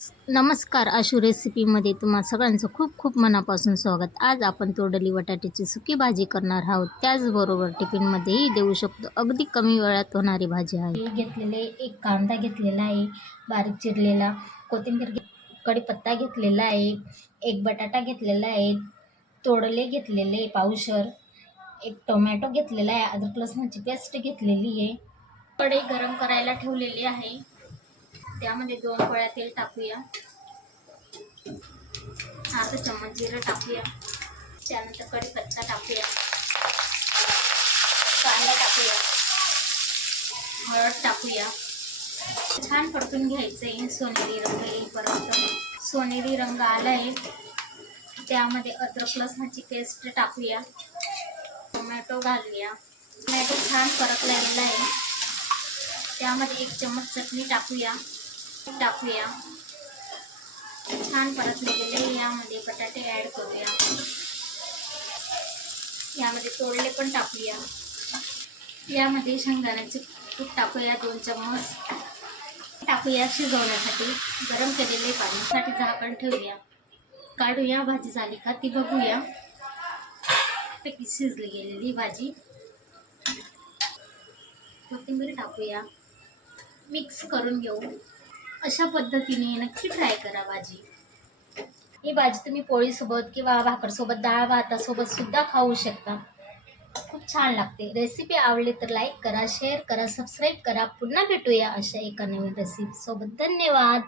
नमस्कार. आशू रेसिपीमध्ये तुम्हा सगळ्यांचं खूप खूप मनापासून स्वागत. आज आपण तोडली बटाट्याची सुकी भाजी करणार आहोत. त्याचबरोबर टिफिनमध्येही देऊ शकतो. अगदी कमी वेळात होणारी भाजी आहे. घेतलेले एक कांदा घेतलेला आहे बारीक चिरलेला, कोथिंबीर कढीपत्ता घेतलेला आहे, एक बटाटा घेतलेला आहे, तोडले घेतलेले पावशर, एक टोमॅटो घेतलेला आहे, अद्रक लसणाची पेस्ट घेतलेली आहे. कढई गरम करायला ठेवलेली आहे. त्यामध्ये 2 पळ्या तेल टाकूया. अर्धा चम्मच जिरं टाकूया. त्यानंतर कढीपत्ता टाकूया, कांदा टाकूया, हळद टाकूया. छान परतून घ्यायचं आहे सोनेरी रंग येईपर्यंत. सोनेरी रंग आला आहे. त्यामध्ये अद्रक लसणाची पेस्ट टाकूया, टोमॅटो घालूया. टोमॅटो छान परतलेला आहे. त्यामध्ये 1 चम्मच चटणी टाकूया. छान परतले गेले. यामध्ये बटाटे ॲड करूया. यामध्ये तोडले पण टाकूया. यामध्ये शेंगदाण्याचे कूट टाकूया 2 चम्मच टाकूया. शिजवण्यासाठी गरम केलेले पाण्यासाठी झाकण ठेवूया. काढूया. भाजी झाली का ती बघूया. पैकी शिजली गेलेली भाजी. कोथिंबीर टाकूया. मिक्स करून घेऊ. अशा पद्धतीने नक्की ट्राय करा भाजी. ही भाजी तुम्ही पोळीसोबत किंवा भाकरसोबत, डाळ भातासोबत सुद्धा खाऊ शकता. खूप छान लागते. रेसिपी आवडली तर लाईक करा, शेअर करा, सबस्क्राईब करा. पुन्हा भेटूया अशा एका नवीन रेसिपीसोबत. धन्यवाद.